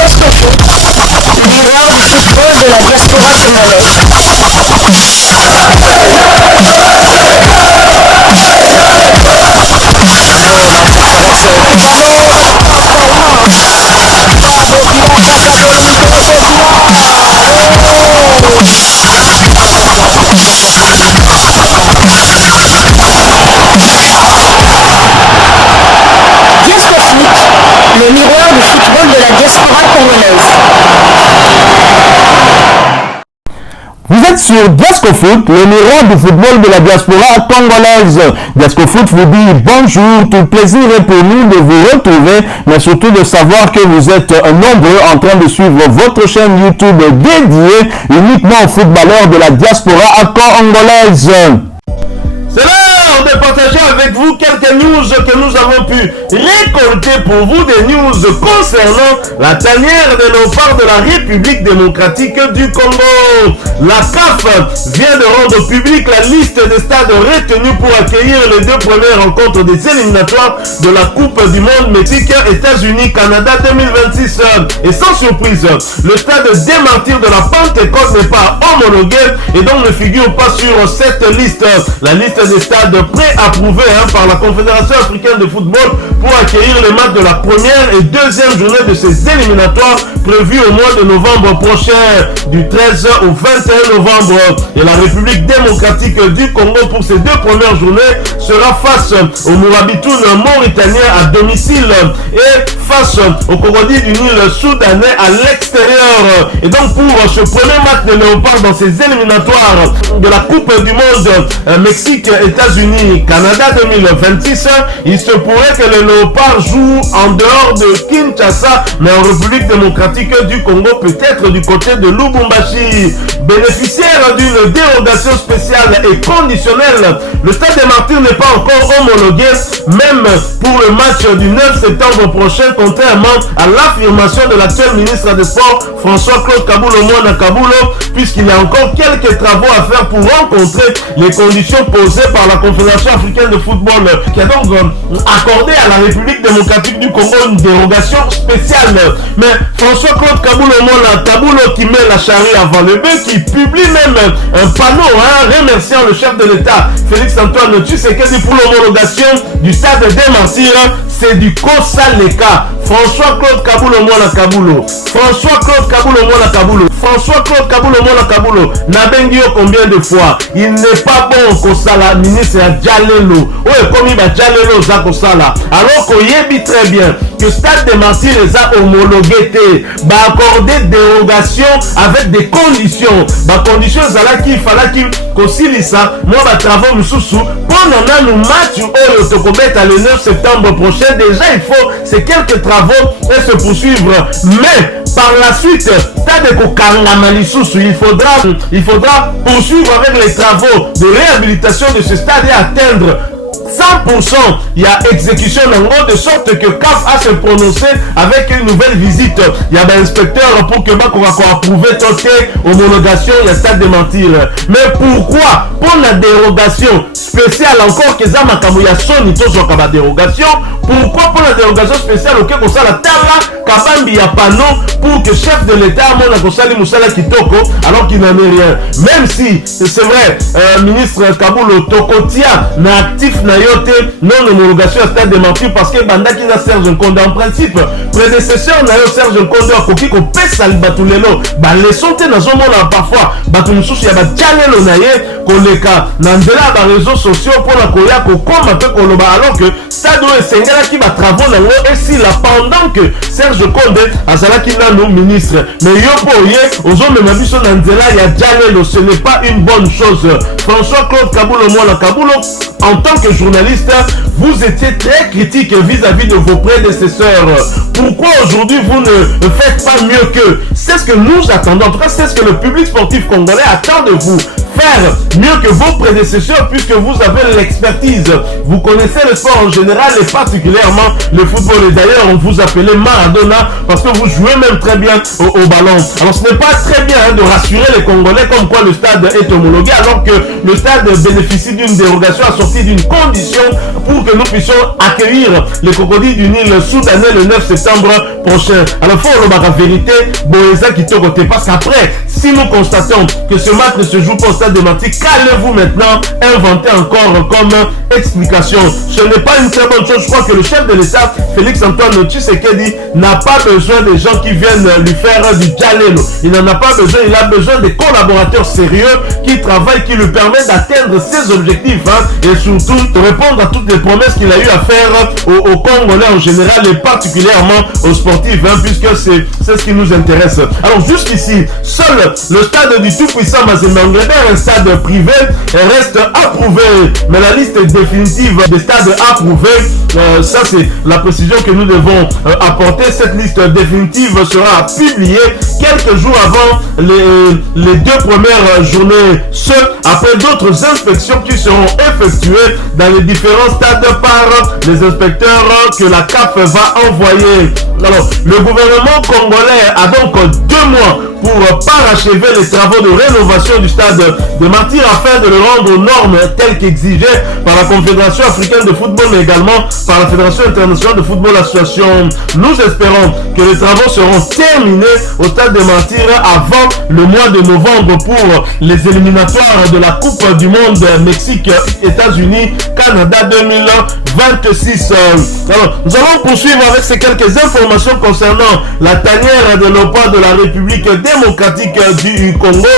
Diascofoot, miroir du football de la diaspora congolaise. Le miroir du football de la diaspora congolaise. Vous êtes sur Diascofoot, le miroir du football de la diaspora congolaise. Diascofoot vous dit bonjour, tout plaisir est pour nous de vous retrouver, mais surtout de savoir que vous êtes nombreux en train de suivre votre chaîne YouTube dédiée uniquement aux footballeurs de la diaspora congolaise. C'est l'heure de partager avec vous quelques news que nous avons pu récolter pour vous, des news concernant la tanière de léopard de la République démocratique du Congo. La CAF vient de rendre publique la liste des stades retenus pour accueillir les deux premières rencontres des éliminatoires de la Coupe du Monde mythique États-Unis-Canada 2026. Et sans surprise, le stade des Martyrs de la Pentecôte n'est pas homologué et donc ne figure pas sur cette liste. La liste des stades pré-approuvés par la Confédération africaine de football pour accueillir les matchs de la première et deuxième journée de ces éliminatoires prévus au mois de novembre prochain, du 13 au 21 novembre. Et la République démocratique du Congo pour ces deux premières journées sera face au Mourabitoun mauritanien à domicile et face au Cocody du Nil soudanais à l'extérieur. Et donc pour ce premier match de léopard dans ces éliminatoires de la Coupe du Monde Mexique, États-Unis, Canada 2026, il se pourrait que les léopards jouent en dehors de Kinshasa, mais en République démocratique du Congo, peut-être du côté de Lubumbashi. Bénéficiaire d'une dérogation spéciale et conditionnelle, le stade des Martyrs n'est pas encore homologué, même pour le match du 9 septembre prochain, contrairement à l'affirmation de l'actuel ministre des Sports, François-Claude Kabulo Mwana Kabulo, puisqu'il y a encore quelques travaux à faire pour rencontrer les conditions posées par la Confédération africaine de football, qui a donc accordé à la République démocratique du Congo une dérogation spéciale. Mais François-Claude Kabulo Mwana Kabulo, qui met la charrue avant le bœuf, qui publie même un panneau remerciant le chef de l'État Félix-Antoine Tshisekedi pour l'homologation du stade des Martyrs, c'est du Kosaleka. François-Claude Kabulo Mwana Kabulo, François-Claude Kabulo Mwana Kabulo, François-Claude Kabulo Mwana Kabulo, Nabengio combien de fois? Il n'est pas bon Kosala ministre à Djalelo. Ouais, comme il va Djalelo za Kosala. Alors qu'on y très bien que Stade des Martyrs les a homologués, va accorder dérogation avec des conditions. Bah conditions il fallait qu'il Kosilisa, moi va travaux Moussoussou, pendant nous match au Tokobet à le 9 septembre prochain. Déjà il faut ces quelques travaux et se poursuivre. Mais par la suite, il faudra poursuivre avec les travaux de réhabilitation de ce stade et atteindre 100%, il y a exécution en gros, de sorte que CAF a se prononcé avec une nouvelle visite. Il y a un inspecteur pour que Bako a approuvé toute homologation, il y a stade des Martyrs. Mais pourquoi? Pour la dérogation spéciale encore que Zama Kamouya Soni toujours comme la dérogation. Pourquoi pour la dérogation spéciale au Keko Sala Tala Kabambi ya panneau pour que chef de l'État Mona Kosali Moussala Kitoko alors qu'il n'en est rien. Même si c'est vrai, ministre Kabulo Tokotia n'a actif na yote non homologation à stade des Martyrs parce que Bandaki na Serge Nkonde en principe prédécesseur na yo Serge Nkonde a koki ko pesa libatulelo ba leçon te na zomona parfois batu mususu ya ba tchalelo na ye koleka na nzela ba réseaux sociaux pour la koya ko koma pe koloba alors que stade o esengela ki ba travaux na ngo et si la pendant que Serge Nkonde azalaki nanu ministre mais yo po ye ozomema biso na nzela ya tchalelo, ce n'est pas une bonne chose. François-Claude Kabulo Mwana Kabulo, en tant que journaliste, vous étiez très critique vis-à-vis de vos prédécesseurs. Pourquoi aujourd'hui vous ne faites pas mieux qu'eux? C'est ce que nous attendons. En tout cas, c'est ce que le public sportif congolais attend de vous. faire mieux que vos prédécesseurs puisque vous avez l'expertise. Vous connaissez le sport en général et particulièrement le football. Et d'ailleurs, on vous appelait Maradona parce que vous jouez même très bien au ballon. Alors, ce n'est pas très bien de rassurer les Congolais comme quoi le stade est homologué alors que le stade bénéficie d'une dérogation assortie d'une condition pour que nous puissions accueillir les crocodiles du Nil soudanais le 9 septembre prochain. Alors, il faut la vérité, Boéza qui te côté parce qu'après, si nous constatons que ce match ne se joue pas au stade de Marty, qu'allez-vous maintenant inventer encore comme explication? Ce n'est pas une très bonne chose. Je crois que le chef de l'État, Félix Antoine Tshisekedi, n'a pas besoin des gens qui viennent lui faire du dialélo. Il n'en a pas besoin. Il a besoin des collaborateurs sérieux qui travaillent, qui lui permettent d'atteindre ses objectifs et surtout de répondre à toutes les promesses qu'il a eu à faire aux Congolais en général et particulièrement aux sportifs puisque c'est ce qui nous intéresse. Alors jusqu'ici, seul le stade du tout-puissant Mazembe Angleterre, un stade privé, reste approuvé. Mais la liste définitive des stades approuvés, ça c'est la précision que nous devons apporter. Cette liste définitive sera publiée quelques jours avant les deux premières journées, ce après d'autres inspections qui seront effectuées dans les différents stades par les inspecteurs que la CAF va envoyer. Alors, le gouvernement congolais a donc 2 mois pour parachever les travaux de rénovation du stade de Martyrs afin de le rendre aux normes telles qu'exigées par la Confédération africaine de football mais également par la Fédération internationale de football association. Nous espérons que les travaux seront terminés au stade de Martyrs avant le mois de novembre pour les éliminatoires de la Coupe du Monde Mexique, États-Unis, Canada 2026. Alors, nous allons poursuivre avec ces quelques informations concernant la tanière de léopard de la République démocratique du Congo,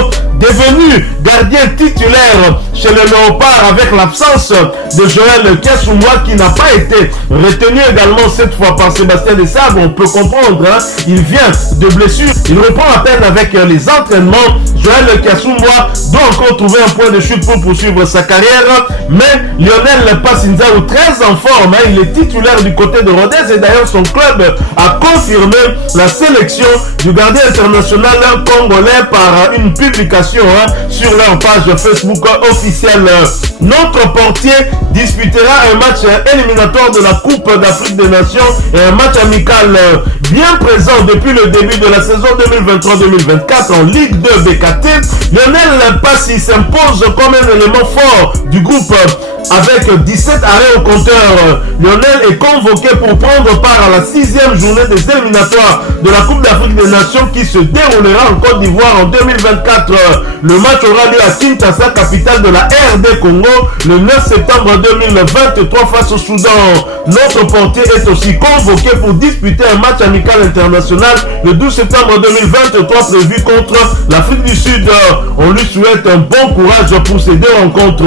devenu gardien titulaire chez le léopard avec l'absence de Joël Kessoumwa qui n'a pas été retenu également cette fois par Sébastien Desabre. On peut comprendre, il vient de blessure, il reprend à peine avec les entraînements. Joël Kessoumwa doit encore trouver un point de chute pour poursuivre sa carrière, mais Lionel Passinzao, très en forme, il est titulaire du côté de Rodez et d'ailleurs son club a confirmé la sélection du gardien international congolais par une publication sur leur page Facebook officielle. Notre portier disputera un match éliminatoire de la Coupe d'Afrique des Nations et un match amical bien présent depuis le début de la saison 2023-2024 en Ligue 2 BKT. Lionel Passi s'impose comme un élément fort du groupe avec 17 arrêts au compteur. Lionel est convoqué pour prendre part à la 6e journée des éliminatoires de la Coupe d'Afrique des Nations qui se déroulera en Côte d'Ivoire en 2024. Le match aura lieu à Kinshasa, capitale de la RD Congo, le 9 septembre 2023 face au Soudan. Notre portier est aussi convoqué pour disputer un match amical international le 12 septembre 2023 prévu contre l'Afrique du Sud. On lui souhaite un bon courage pour ces 2 rencontres.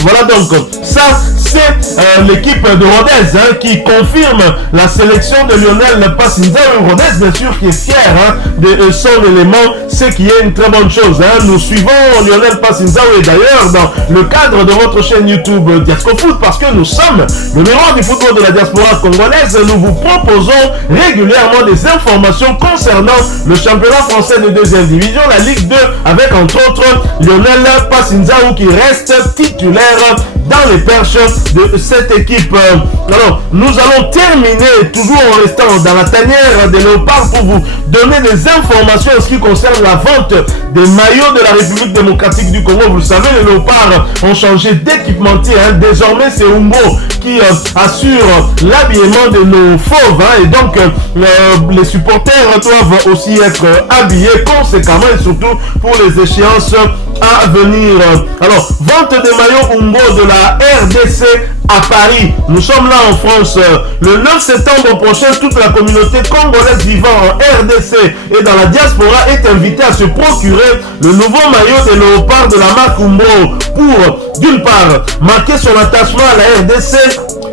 Voilà donc, ça c'est l'équipe de Rodez qui confirme la sélection de Lionel Passinzao. Rodez bien sûr qui est fier de son élément, ce qui est une très bonne chose. Nous suivons Lionel Passinzao et d'ailleurs dans le cadre de votre chaîne YouTube Diasco Foot parce que nous sommes le miroir du football de la diaspora congolaise. Nous vous proposons régulièrement des informations concernant le championnat français de 2e division, la Ligue 2, avec entre autres Lionel Passinzao qui reste titulaire dans les perches de cette équipe. Alors, nous allons terminer toujours en restant dans la tanière des léopards pour vous donner des informations en ce qui concerne la vente des maillots de la République démocratique du Congo. Vous le savez, les léopards ont changé d'équipementier. Désormais, c'est Umbo qui assure l'habillement de nos fauves. Et donc, les supporters doivent aussi être habillés conséquemment et surtout pour les échéances à venir. Alors, vente des maillots Umbo de la RDC à Paris. Nous sommes là en France. Le 9 septembre prochain, toute la communauté congolaise vivant en RDC et dans la diaspora est invitée à se procurer le nouveau maillot des léopards de la marque Umbo pour, d'une part, marquer son attachement à la RDC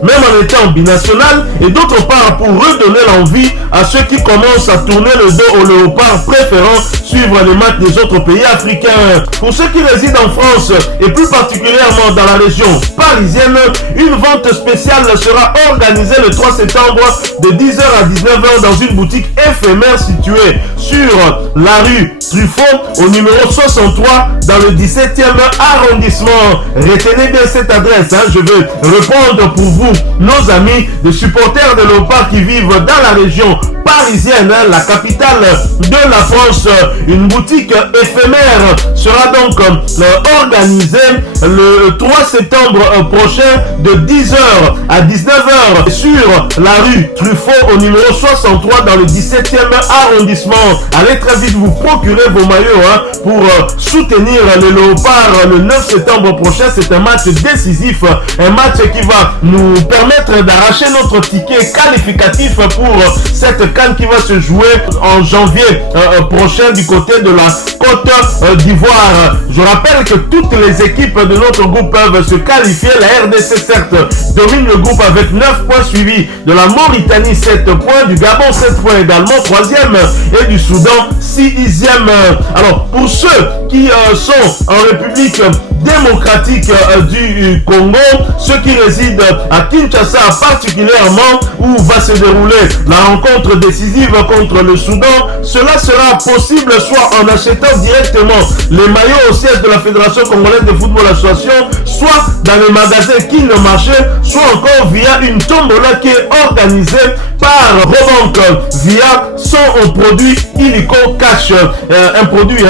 même en étant binational, et d'autre part pour redonner l'envie à ceux qui commencent à tourner le dos au léopard, préférant suivre les matchs des autres pays africains. Pour ceux qui résident en France et plus particulièrement dans la région parisienne, une vente spéciale sera organisée le 3 septembre de 10h à 19h dans une boutique éphémère située sur la rue Truffaut au numéro 63 dans le 17e arrondissement. Retenez bien cette adresse, je vais répondre pour vous, nos amis, des supporters de léopard qui vivent dans la région parisienne, la capitale de la France. Une boutique éphémère sera donc organisée le 3 septembre prochain de 10h à 19h sur la rue Truffaut au numéro 63 dans le 17e arrondissement. Allez très vite vous procurer vos maillots pour soutenir les léopards le 9 septembre prochain. C'est un match décisif, un match qui va nous permettre d'arracher notre ticket qualificatif pour cette CAN qui va se jouer en janvier prochain du côté de la Côte d'Ivoire. Je rappelle que toutes les équipes de notre groupe peuvent se qualifier. La RDC certes domine le groupe avec 9 points, suivi de la Mauritanie 7 points, du Gabon 7 points également, 3e, et du Soudan 6e. Alors pour ceux qui sont en République démocratique du Congo, ceux qui résident à Kinshasa particulièrement, où va se dérouler la rencontre décisive contre le Soudan, cela sera possible soit en achetant directement les maillots au siège de la Fédération Congolaise de Football Association, soit dans les magasins qui ne marchaient, soit encore via une tombola qui est organisée par Robank via son produit Illico Cash, un produit,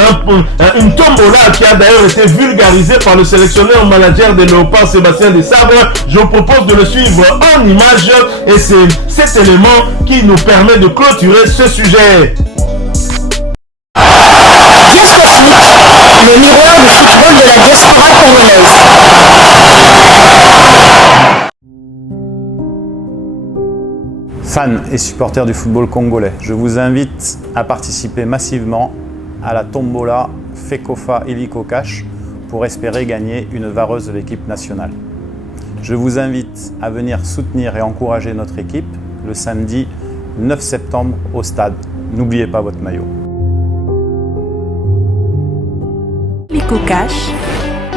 une tombola qui a d'ailleurs été vulgarisée par le sélectionneur manager des léopards Sébastien Desabre. Je vous propose de le suivre en image et c'est cet élément qui nous permet de clôturer ce sujet. Diasco Foot, le miroir du football de la diaspora congolaise. Fans et supporters du football congolais, je vous invite à participer massivement à la tombola Fekofa Illico Cash pour espérer gagner une vareuse de l'équipe nationale. Je vous invite à venir soutenir et encourager notre équipe le samedi 9 septembre au stade. N'oubliez pas votre maillot. Illico Cash,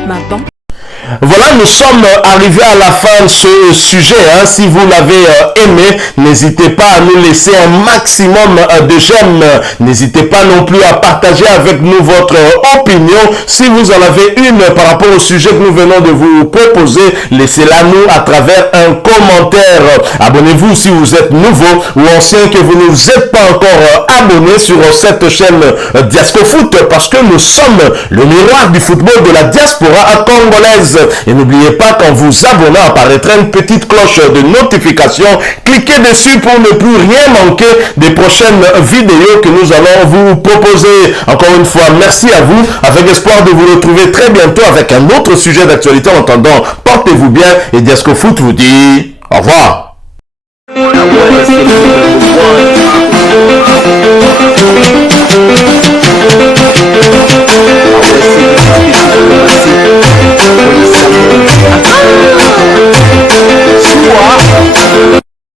ma banque. Voilà, nous sommes arrivés à la fin de ce sujet. Si vous l'avez aimé, n'hésitez pas à nous laisser un maximum de j'aime. N'hésitez pas non plus à partager avec nous votre opinion. Si vous en avez une par rapport au sujet que nous venons de vous proposer, laissez-la nous à travers un commentaire. Abonnez-vous si vous êtes nouveau ou ancien que vous ne vous êtes pas encore abonné sur cette chaîne Diasco Foot, parce que nous sommes le miroir du football de la diaspora congolaise. Et n'oubliez pas qu'en vous abonnant apparaîtra une petite cloche de notification. Cliquez dessus pour ne plus rien manquer des prochaines vidéos que nous allons vous proposer. Encore une fois, merci à vous, avec espoir de vous retrouver très bientôt avec un autre sujet d'actualité. En attendant, portez-vous bien et Diasco Foot vous dit au revoir.